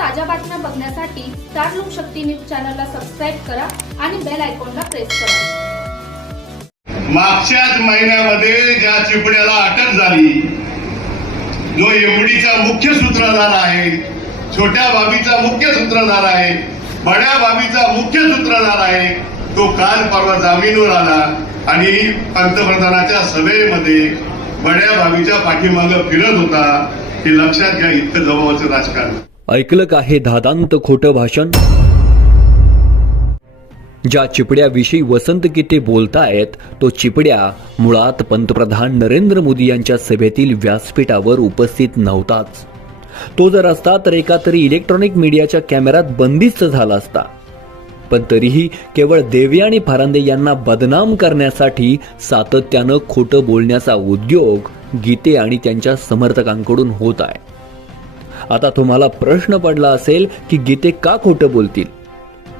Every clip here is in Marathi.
ताज्या बातम्या बघण्यासाठी स्टार शक्ती न्यूज चॅनलला सबस्क्राईब करा आणि बेल आयकॉनला प्रेस करा मागच्याच महिन्यामध्ये ज्या चिपड्याला अटक झाली जो एफडीचा मुख्य सूत्रधार आहे छोट्या बाबीचा मुख्य सूत्रधार आहे बड्या बाबीचा मुख्य सूत्रधार आहे तो काल परवा जामीनवर आला आणि पंतप्रधानाच्या सभेमध्ये बड्या बाबीच्या पाठीमागं फिरत होता हे लक्षात घ्या इतकं जमावाचं राजकारण ऐकलं का हे धादांत खोटं भाषण ज्या चिपड्याविषयी वसंत किते बोलतायत तो चिपड्या मुळात पंतप्रधान नरेंद्र मोदी यांच्या सभेतील व्यासपीठावर उपस्थित नव्हताच तो जर असता तर एका तरी इलेक्ट्रॉनिक मीडियाच्या कॅमेऱ्यात बंदिस्त झाला असता पण तरीही केवळ देवी आणि फारांदे यांना बदनाम करण्यासाठी सातत्यानं खोटं बोलण्याचा उद्योग गीते आणि त्यांच्या समर्थकांकडून होत आहे आता तुम्हाला प्रश्न पडला असेल की गीते का खोटं बोलतील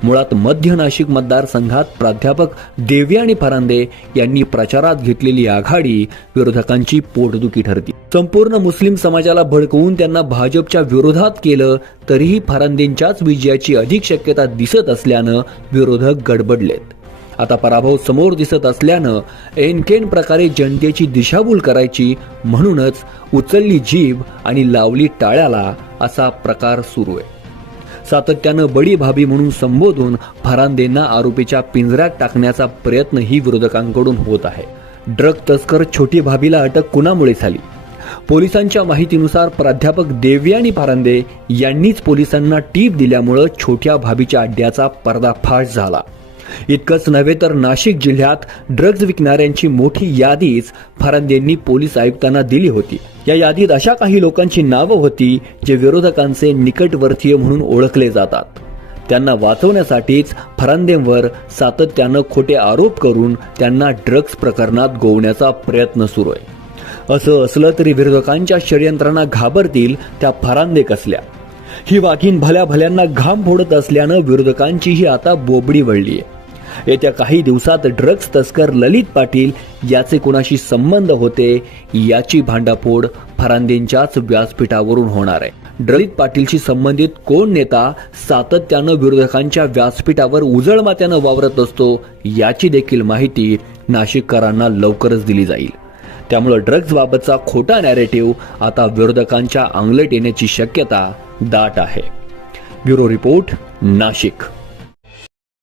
मुळात मध्य नाशिक मतदारसंघात प्राध्यापक देवी आणि फरांदे यांनी प्रचारात घेतलेली आघाडी विरोधकांची पोटदुखी ठरती संपूर्ण मुस्लिम समाजाला भडकवून त्यांना भाजपच्या विरोधात केलं तरीही फरांदेंच्याच विजयाची अधिक शक्यता दिसत असल्यानं विरोधक गडबडलेत आता पराभव समोर दिसत असल्यानं एनकेन प्रकारे जनतेची दिशाभूल करायची म्हणूनच उचलली जीभ आणि लावली टाळ्याला असा प्रकार सुरू आहे सातत्यानं बडी भाभी म्हणून संबोधून फरांदेंना आरोपीच्या पिंजऱ्यात टाकण्याचा प्रयत्नही विरोधकांकडून होत आहे ड्रग तस्कर छोटी भाभीला अटक कुणामुळे झाली पोलिसांच्या माहितीनुसार प्राध्यापक आणि फारांदे यांनीच पोलिसांना टीप दिल्यामुळं छोट्या भाभीच्या अड्ड्याचा पर्दाफाश झाला इतकंच नव्हे तर नाशिक जिल्ह्यात ड्रग्ज विकणाऱ्यांची मोठी यादीच फरांदेंनी पोलीस आयुक्तांना दिली होती या यादीत अशा काही लोकांची नावं होती जे विरोधकांचे निकटवर्तीय म्हणून ओळखले जातात त्यांना वाचवण्यासाठीच फरांदेंवर सातत्यानं खोटे आरोप करून त्यांना ड्रग्ज प्रकरणात गोवण्याचा प्रयत्न सुरू आहे असं असलं तरी विरोधकांच्या षडयंत्रांना घाबरतील त्या फरांदे कसल्या ही वाघीण भल्या भल्यांना घाम फोडत असल्यानं विरोधकांचीही आता बोबडी वळली आहे येत्या काही दिवसात ड्रग्ज तस्कर ललित पाटील याचे कुणाशी संबंध होते याची भांडाफोड फरांदेंच्याच व्यासपीठावरून होणार आहे ललित पाटीलशी संबंधित कोण नेता सातत्यानं विरोधकांच्या व्यासपीठावर उजळमात्यानं वावरत असतो याची देखील माहिती नाशिककरांना लवकरच दिली जाईल त्यामुळे बाबतचा खोटा नॅरेटिव्ह आता विरोधकांच्या अंगलट येण्याची शक्यता दाट आहे ब्युरो रिपोर्ट नाशिक